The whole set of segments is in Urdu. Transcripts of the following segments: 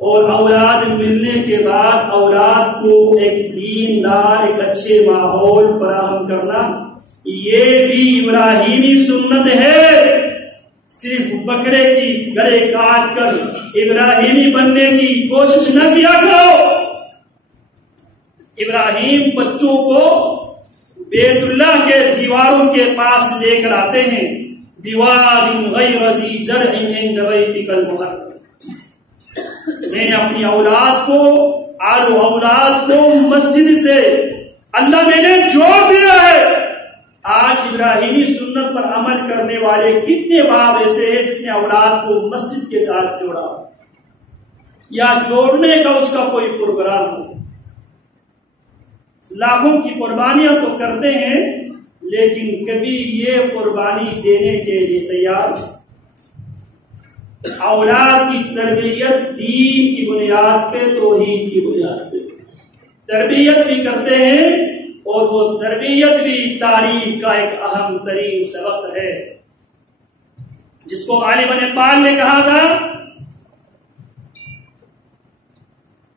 اور اولاد ملنے کے بعد اولاد کو ایک دیندار ایک اچھے ماحول فراہم کرنا، یہ بھی ابراہیمی سنت ہے۔ صرف بکرے کی گلے کاٹ کر ابراہیمی بننے کی کوشش نہ کیا کرو۔ ابراہیم بچوں کو بیت اللہ کے دیواروں کے پاس لے کر آتے ہیں، دیوار غیر ذی زرع عند بیتک المحرم۔ میں اپنی اولاد کو اولاد کو مسجد سے اللہ میں نے جوڑ دیا ہے۔ آج ابراہیمی سنت پر عمل کرنے والے کتنے باپ ایسے ہیں جس نے اولاد کو مسجد کے ساتھ جوڑا یا جوڑنے کا اس کا کوئی پروگرام ہو۔ لاکھوں کی قربانیاں تو کرتے ہیں لیکن کبھی یہ قربانی دینے کے لیے تیار اولاد کی تربیت دین کی بنیاد پہ، توحید کی بنیاد پہ تربیت بھی کرتے ہیں، اور وہ تربیت بھی تاریخ کا ایک اہم ترین سبق ہے، جس کو غالب نپال نے کہا تھا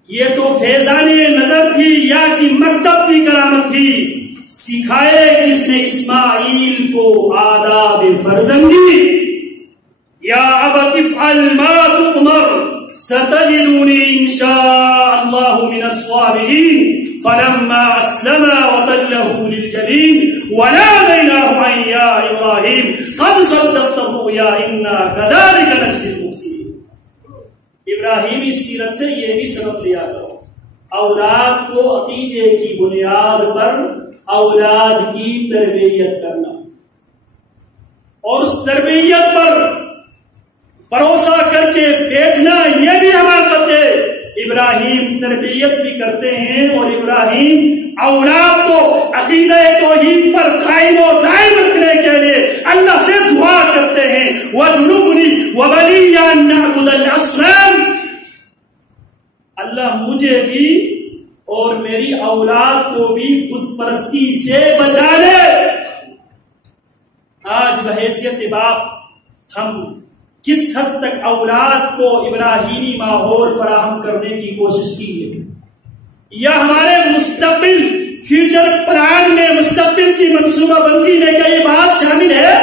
یہ تو فیضان نظر تھی یا کہ مکتب کی کرامت تھی، سکھائے جس نے اسماعیل کو آداب فرزندی، یا ابت افعل ما تؤمر ستجدنی انشاء اللہ من الصابرین فلما اسلما وتله للجبین ونادیناه ان یا ابراہیم قد صدقت الرؤیا انا كذلك نجزی المحسنین۔ ابراہیمی سیرت سے یہ بھی سبق لیا کرو، اولاد کو عقیدے کی بنیاد پر اولاد کی تربیت کرنا، اور اس تربیت پر بھروسہ کر کے بیچنا یہ بھی حماقت ہے۔ ابراہیم تربیت بھی کرتے ہیں، اور ابراہیم اولاد کو عقیدہ توحید پر قائم و دائم رکھنے کے لیے اللہ سے دعا کرتے ہیں، وَاجْنُبْنِي وَبَنِيَّ أَن نَّعْبُدَ الْأَصْنَامَ، اللہ مجھے بھی اور میری اولاد کو بھی بت پرستی سے بچا لے۔ آج بحیثیت باپ ہم کس حد تک اولاد کو ابراہیمی ماحول فراہم کرنے کی کوشش کی ہے، یا ہمارے مستقبل فیوچر پلان میں مستقبل کی منصوبہ بندی میں کیا یہ بات شامل ہے،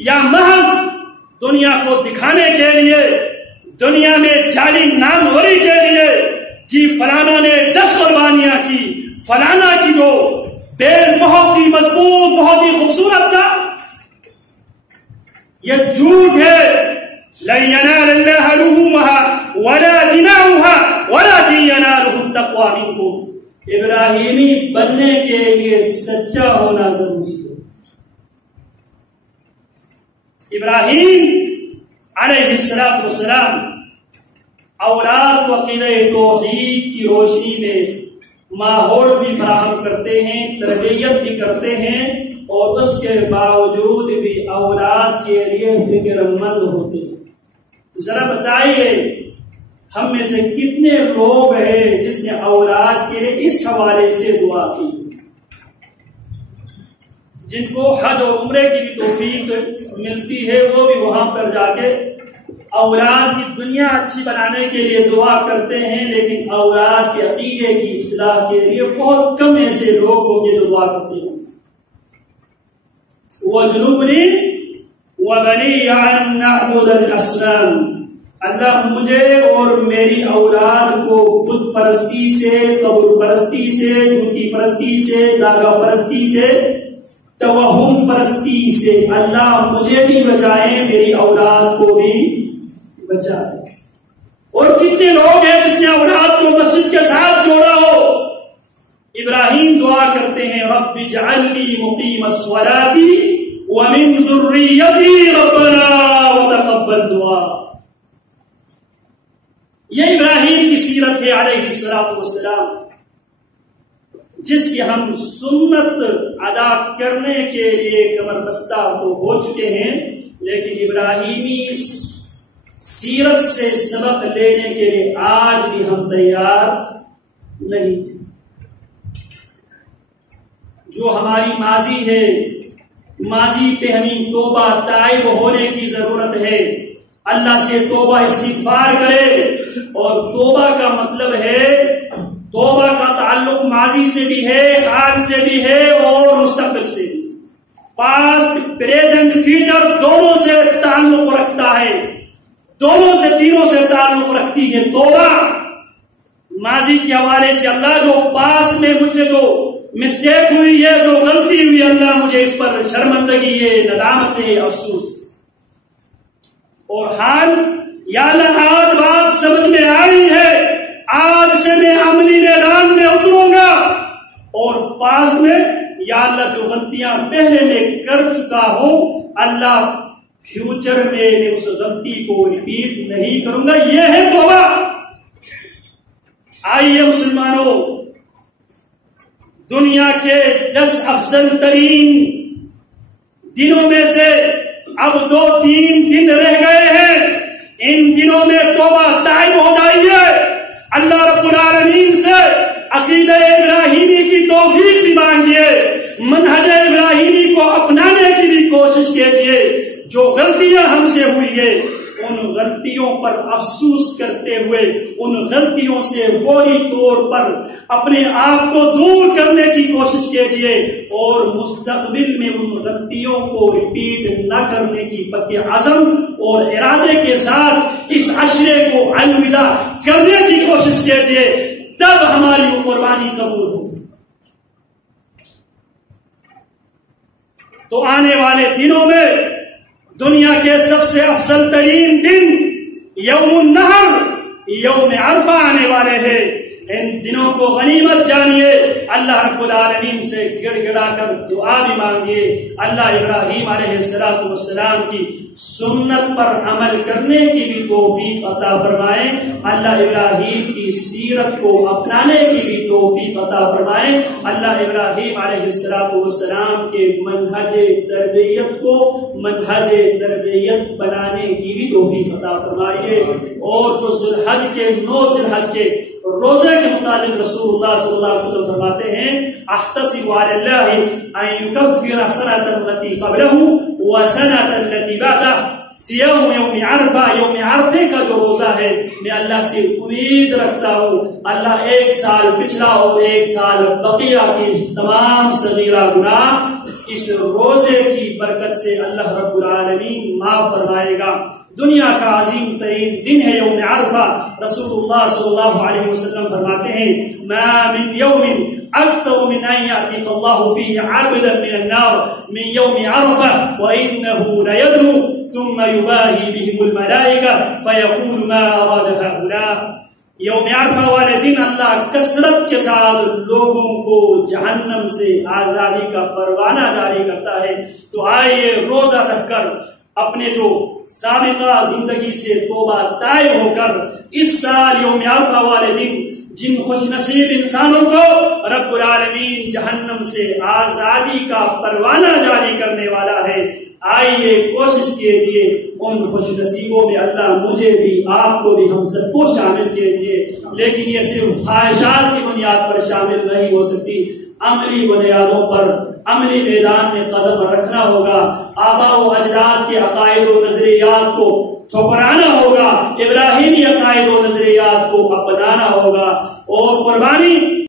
یا محض دنیا کو دکھانے کے لیے، دنیا میں جعلی ناموری کے لیے، جی فلانا نے 10 قربانیاں کی، فلانا کی جو بیل بہت ہی مضبوط بہت ہی خوبصورت تھا، یہ جھوٹ ہے۔ لن ينال الله لحومها ولا دماؤها ولكن يناله التقوى منكم۔ ابراہیمی بننے کے لیے سچا ہونا ضروری ہے۔ ابراہیم علیہ السلام اولاد و عقیدہ توحید کی روشنی میں ماحول بھی فراہم کرتے ہیں، تربیت بھی کرتے ہیں، اور اس کے باوجود بھی اولاد کے لیے فکر مند ہوتے ہیں۔ ذرا بتائیے ہم میں سے کتنے لوگ ہیں جس نے اولاد کے لیے اس حوالے سے دعا کی، جن کو حج اور عمرے کی بھی توفیق ملتی ہے، وہ بھی وہاں پر جا کے اولاد کی دنیا اچھی بنانے کے لیے دعا کرتے ہیں، لیکن اولاد کے عقیدے کی اصلاح کے لیے بہت کم ایسے لوگ ہوں گے جو دعا کرتے ہیں۔ وَاجْنُبْنِي وَبَنِيَّ أَن نَّعْبُدَ الْأَصْنَامَ، اللہ مجھے اور میری اولاد کو بت پرستی سے، قبر پرستی سے، جھوٹی پرستی سے، داغا پرستی سے، توہم پرستی سے اللہ مجھے بھی بچائے، میری اولاد کو بھی بچائے۔ اور کتنے لوگ ہیں جس نے اولاد کو مسجد کے ساتھ جوڑا ہو۔ ابراہیم دعا کرتے ہیں رب اجعلنی مقیم الصلاۃ ومن ذریتی ربنا وتقبل دعا۔ یہ ابراہیم کی سیرت ہے علیہ السلام، جس کی ہم سنت ادا کرنے کے لیے کمر بستہ تو ہو چکے ہیں، لیکن ابراہیمی سیرت سے سبق لینے کے لیے آج بھی ہم تیار نہیں۔ جو ہماری ماضی ہے، ماضی پہ ہمیں توبہ تائب ہونے کی ضرورت ہے، اللہ سے توبہ استغفار کرے، توبہ کا مطلب ہے، توبہ کا تعلق ماضی سے بھی ہے، حال سے بھی ہے اور مستقبل سے بھی، پاسٹ پریزنٹ فیوچر دونوں سے تعلق رکھتا ہے، دونوں سے تینوں سے تعلق رکھتی ہے توبہ۔ ماضی کے حوالے سے اللہ جو پاسٹ میں مجھ سے جو مسٹیک ہوئی ہے، جو غلطی ہوئی، اللہ مجھے اس پر شرمندگی ہے، ندامت ہے، افسوس۔ اور حال، یا اللہ آج بات سمجھ میں آئی ہے، آج سے میں عملی میدان میں اتروں گا۔ اور پاسٹ میں یا اللہ جو غلطیاں پہلے میں کر چکا ہوں، اللہ فیوچر میں اس غلطی کو ریپیٹ نہیں کروں گا، یہ ہے توبہ۔ آئیے مسلمانوں، دنیا کے 10 افضل ترین دنوں میں سے اب 2-3 دن رہ گئے ہیں، ان دنوں میں توبہ دائم ہو جائیے، اللہ رب العالمین سے عقیدہ ابراہیمی کی توفیق بھی مانگیے، منہج ابراہیمی کو اپنانے کی بھی کوشش کیجیے۔ جو غلطیاں ہم سے ہوئی ہے ان غلطیوں پر افسوس کرتے ہوئے ان غلطیوں سے فوری طور پر اپنے آپ کو دور کرنے کی کوشش کیجیے، اور مستقبل میں ان غلطیوں کو ریپیٹ نہ کرنے کی پکے عزم اور ارادے کے ساتھ اس عشرے کو الوداع کرنے کی کوشش کیجیے، تب ہماری وہ قربانی قبول ہوگی۔ تو آنے والے دنوں میں دنیا کے سب سے افضل ترین دن یوم النحر، یوم عرفہ آنے والے ہیں، ان دنوں کو غنیمت جانیے، اللہ رب العالمین سے گڑ گڑا کر دعا بھی مانگیے، اللہ ابراہیم علیہ السلام کی سنت پر عمل کرنے کی بھی توفیق عطا فرمائے، اللہ ابراہیم کی سیرت کو اپنانے کی بھی توفیق عطا فرمائے، اللہ ابراہیم علیہ السلام کے منہج تربیت کو منہج تربیت بنانے کی بھی توفیق عطا فرمائیے۔ اور جو ذی الحج کے 9 ذی الحج کے روزے کے متعلق رسول اللہ صلی اللہ علیہ وسلم فرماتے ہیں، احتسب علی اللہ ان یکفر سنۃ التي قبلہ وسنۃ التي بعدہ، صیام یوم عرفہ، یوم عرفے کا جو روزہ ہے، میں اللہ سے امید رکھتا ہوں اللہ 1 سال پچھلا اور 1 سال بقیہ کی تمام صغیرہ گناہ اس روزے کی برکت سے اللہ رب العالمین معاف فرمائے گا۔ دنیا کا عظیم ترین دن ہے یوم عرفہ، رسول اللہ صلی اللہ علیہ وسلم فرماتے ہیں، ما من یوم اکثر من ان یأتیک اللہ فیہ عابدا من النار من یوم عرفہ وانہ لیدنو ثم یباہی بہم الملائکہ فیقول ما اراد ہؤلاء۔ یوم عرفہ والے دن اللہ کثرت کے ساتھ لوگوں کو جہنم سے آزادی کا پروانہ جاری کرتا ہے۔ تو آئیے روزہ رکھ کر اپنے جو سابقہ زندگی سے توبہ طائب ہو کر اس سال یوم عرفہ والے دن جن خوش نصیب انسانوں کو رب العالمین جہنم سے آزادی کا پروانہ جاری کرنے والا ہے، آئیے کوشش کیجیے ان خوش نصیبوں میں اللہ مجھے بھی، آپ کو بھی، ہم سب کو شامل کیجیے۔ لیکن یہ صرف خواہشات کی بنیاد پر شامل نہیں ہو سکتی، عملی بنیادوں پر عملی میدان میں قدم رکھنا ہوگا، آباء و اجداد کے عقائد و نظریات کو ٹھکرانا ہوگا، ابراہیمی عقائد و نظریات کو اپنانا ہوگا، اور قربانی